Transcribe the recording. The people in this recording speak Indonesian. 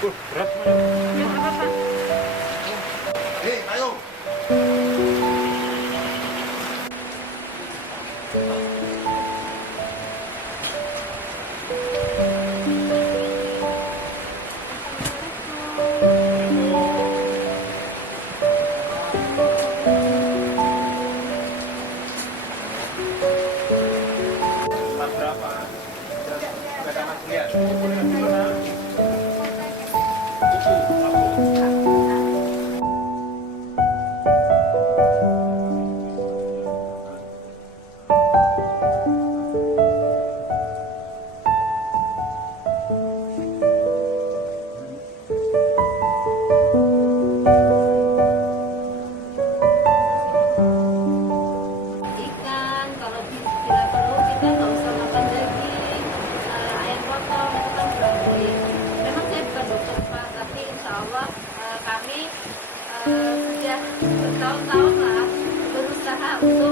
Berat mana? Ya, nggak apa-apa. Ayo. Kelas berapa? Udah tamat kuliah? Kuliah di mana? Buku, apa? Ikan, kalau tidak perlu kita nggak usah makan daging, ayam potong itu kan brokoli. Memang saya bukan dokter Pak, tapi insya Allah kami sudah bertahun-tahun lah berusaha untuk